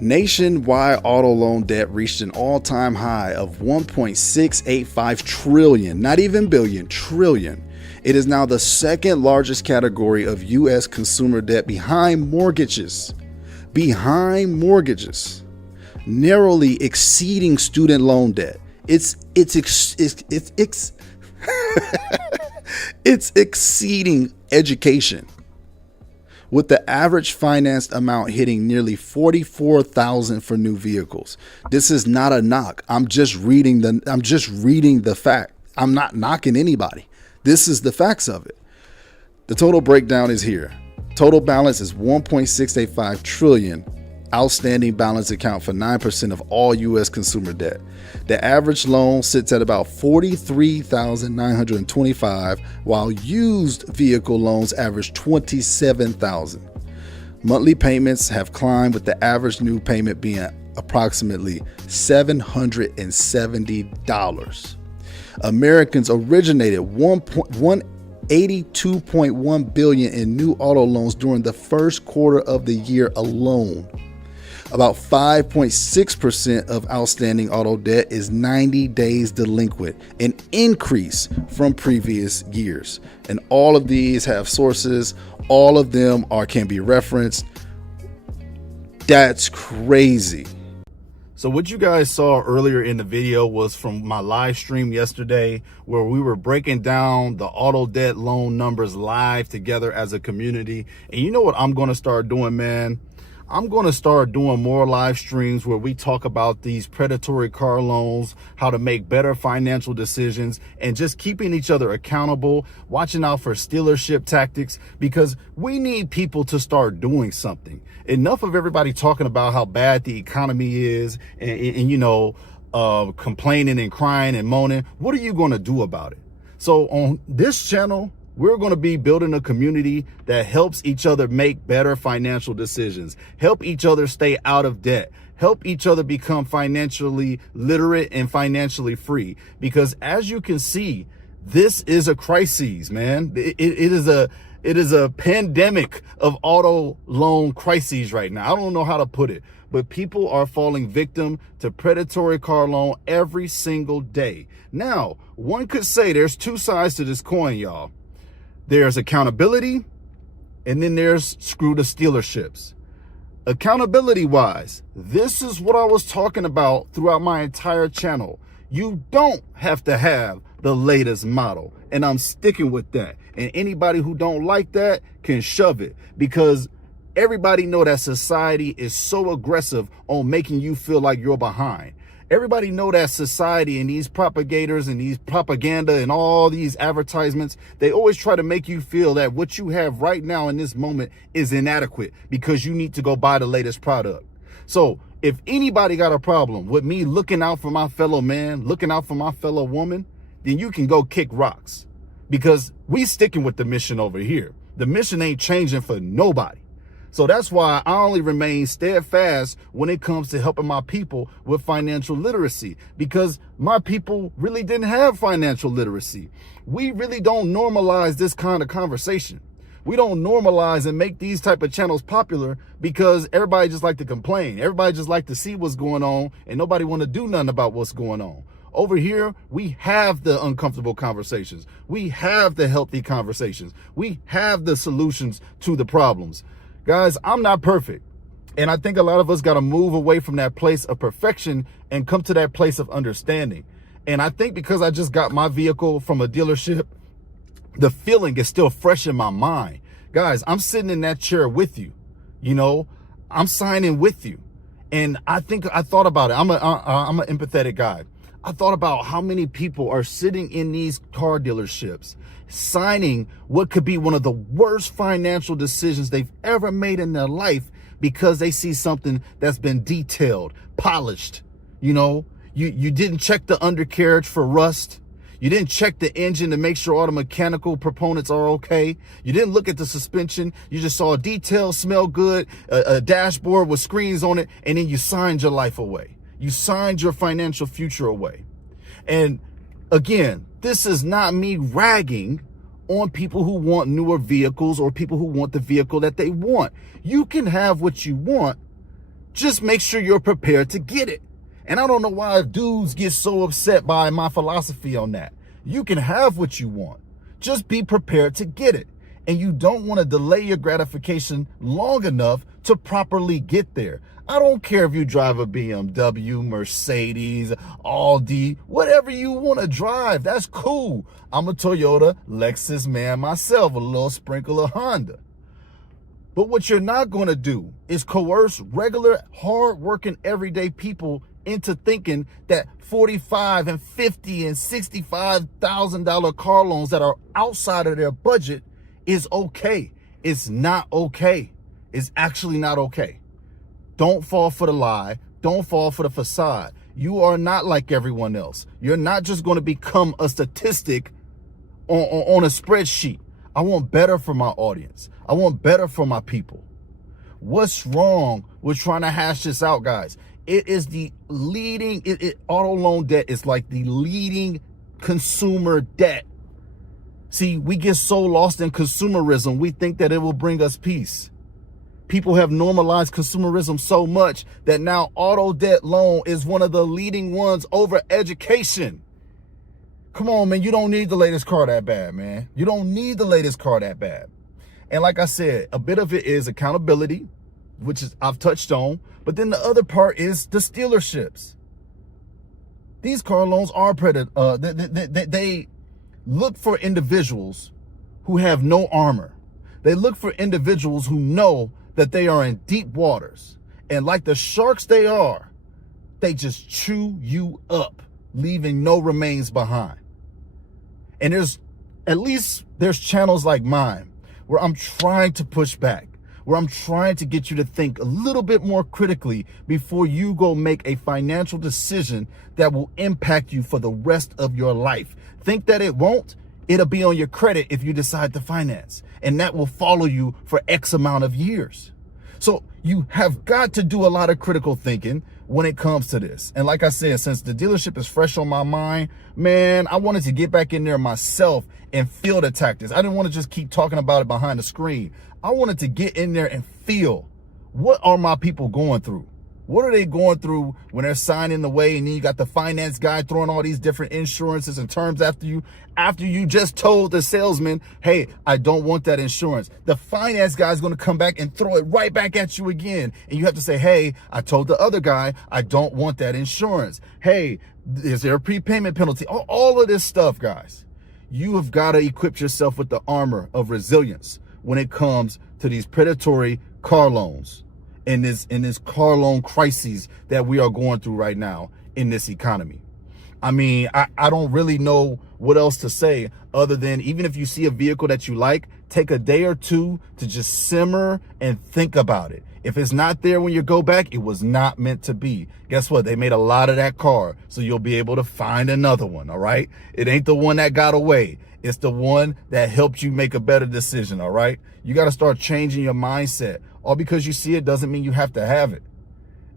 Nationwide auto loan debt reached an all-time high of 1.685 trillion, not even billion, trillion. It is now the second largest category of U.S. consumer debt behind mortgages. Narrowly exceeding student loan debt. It's exceeding education, with the average financed amount hitting nearly $44,000 for new vehicles. This is not a knock. I'm just reading the fact. I'm not knocking anybody. This is the facts of it. The total breakdown is here. Total balance is 1.685 trillion. Outstanding balance account for 9% of all U.S. consumer debt. The average loan sits at about $43,925, while used vehicle loans average $27,000. Monthly payments have climbed, with the average new payment being approximately $770. Americans originated 182.1 billion in new auto loans during the first quarter of the year alone. About 5.6% of outstanding auto debt is 90 days delinquent, an increase from previous years. And all of these have sources. All of them can be referenced. That's crazy. So what you guys saw earlier in the video was from my live stream yesterday, where we were breaking down the auto debt loan numbers live together as a community. And you know what I'm going to start doing, man? I'm going to start doing more live streams where we talk about these predatory car loans, how to make better financial decisions, and just keeping each other accountable, watching out for stealership tactics, because we need people to start doing something. Enough of everybody talking about how bad the economy is and complaining and crying and moaning. What are you going to do about it? So on this channel, we're going to be building a community that helps each other make better financial decisions, help each other stay out of debt, help each other become financially literate and financially free. Because as you can see, this is a crisis, man. It is a pandemic of auto loan crises right now. I don't know how to put it, but people are falling victim to predatory car loan every single day. Now, one could say there's two sides to this coin, y'all. There's accountability, and then there's screw the stealerships. Accountability wise, this is what I was talking about throughout my entire channel. You don't have to have the latest model, and I'm sticking with that. And anybody who don't like that can shove it, because everybody know that society is so aggressive on making you feel like you're behind. Everybody know that society and these propagators and these propaganda and all these advertisements, they always try to make you feel that what you have right now in this moment is inadequate because you need to go buy the latest product. So if anybody got a problem with me looking out for my fellow man, looking out for my fellow woman, then you can go kick rocks, because we sticking with the mission over here. The mission ain't changing for nobody. So that's why I only remain steadfast when it comes to helping my people with financial literacy, because my people really didn't have financial literacy. We really don't normalize this kind of conversation. We don't normalize and make these type of channels popular because everybody just like to complain. Everybody just like to see what's going on, and nobody want to do nothing about what's going on. Over here, we have the uncomfortable conversations. We have the healthy conversations. We have the solutions to the problems. Guys, I'm not perfect. And I think a lot of us got to move away from that place of perfection and come to that place of understanding. And I think because I just got my vehicle from a dealership, the feeling is still fresh in my mind. Guys, I'm sitting in that chair with you. You know, I'm signing with you. And I thought about it. I'm an empathetic guy. I thought about how many people are sitting in these car dealerships signing what could be one of the worst financial decisions they've ever made in their life, because they see something that's been detailed, polished. You know, you didn't check the undercarriage for rust. You didn't check the engine to make sure all the mechanical components are okay. You didn't look at the suspension. You just saw a detail, smell good, a dashboard with screens on it, and then you signed your life away. You signed your financial future away. And again, this is not me ragging on people who want newer vehicles or people who want the vehicle that they want. You can have what you want. Just make sure you're prepared to get it. And I don't know why dudes get so upset by my philosophy on that. You can have what you want. Just be prepared to get it. And you don't want to delay your gratification long enough to properly get there. I don't care if you drive a BMW, Mercedes, Audi, whatever you want to drive. That's cool. I'm a Toyota, Lexus man myself, a little sprinkle of Honda. But what you're not going to do is coerce regular, hard-working, everyday people into thinking that $45,000 and $50,000 and $65,000 car loans that are outside of their budget is okay. It's not okay. It's actually not okay. Don't fall for the lie. Don't fall for the facade. You are not like everyone else. You're not just going to become a statistic on a spreadsheet. I want better for my audience. I want better for my people. What's wrong with trying to hash this out, guys? It is the leading, auto loan debt is like the leading consumer debt. See, we get so lost in consumerism, we think that it will bring us peace. People have normalized consumerism so much that now auto debt loan is one of the leading ones over education. Come on, man, you don't need the latest car that bad, man. You don't need the latest car that bad. And like I said, a bit of it is accountability, which is I've touched on, but then the other part is the dealerships. These car loans are they look for individuals who have no armor. They look for individuals who know that they are in deep waters. And like the sharks they are, they just chew you up, leaving no remains behind. And there's channels like mine where I'm trying to push back, where I'm trying to get you to think a little bit more critically before you go make a financial decision that will impact you for the rest of your life. Think that it won't? It'll be on your credit if you decide to finance, and that will follow you for X amount of years. So you have got to do a lot of critical thinking when it comes to this. And like I said, since the dealership is fresh on my mind, man, I wanted to get back in there myself and feel the tactics. I didn't want to just keep talking about it behind the screen. I wanted to get in there and feel, what are my people going through? What are they going through when they're signing away, and then you got the finance guy throwing all these different insurances and terms after you just told the salesman, hey, I don't want that insurance. The finance guy is going to come back and throw it right back at you again. And you have to say, hey, I told the other guy, I don't want that insurance. Hey, is there a prepayment penalty? All of this stuff, guys. You have got to equip yourself with the armor of resilience when it comes to these predatory car loans. In this car loan crisis that we are going through right now in this economy. I mean, I don't really know what else to say other than, even if you see a vehicle that you like, take a day or two to just simmer and think about it. If it's not there when you go back, it was not meant to be. Guess what? They made a lot of that car, so you'll be able to find another one, all right? It ain't the one that got away. It's the one that helped you make a better decision, all right? You got to start changing your mindset. All because you see it doesn't mean you have to have it.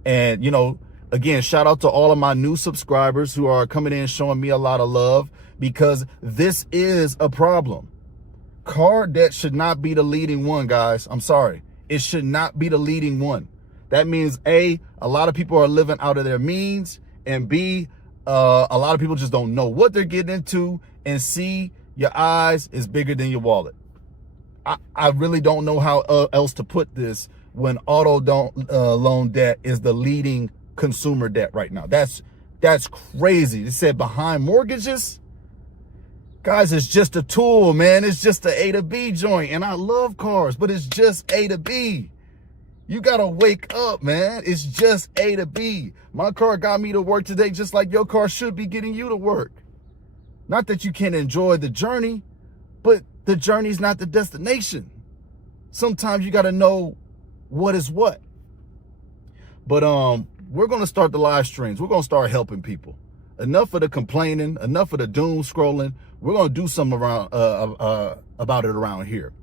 And, you know, again, shout out to all of my new subscribers who are coming in showing me a lot of love, because this is a problem. Car debt should not be the leading one, guys. I'm sorry. It should not be the leading one. That means A, a lot of people are living out of their means, and B, a lot of people just don't know what they're getting into, and C, your eyes is bigger than your wallet. I really don't know how else to put this when auto loan debt is the leading consumer debt right now. That's crazy. They said behind mortgages, guys, it's just a tool, man. It's just the A to B joint. And I love cars, but it's just A to B. You got to wake up, man. It's just A to B. My car got me to work today just like your car should be getting you to work. Not that you can't enjoy the journey, but the journey's not the destination. Sometimes you got to know what is what. But we're going to start the live streams. We're going to start helping people. Enough of the complaining, enough of the doom scrolling. We're going to do something about it around here.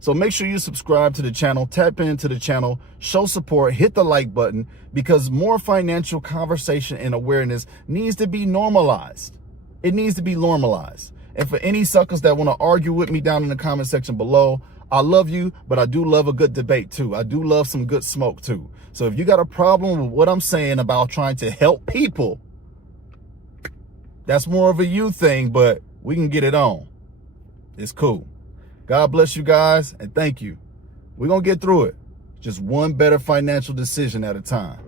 So make sure you subscribe to the channel, tap into the channel, show support, hit the like button, because more financial conversation and awareness needs to be normalized. It needs to be normalized. And for any suckers that want to argue with me down in the comment section below, I love you, but I do love a good debate too. I do love some good smoke too. So if you got a problem with what I'm saying about trying to help people, that's more of a you thing, but we can get it on. It's cool. God bless you guys, and thank you. We're going to get through it. Just one better financial decision at a time.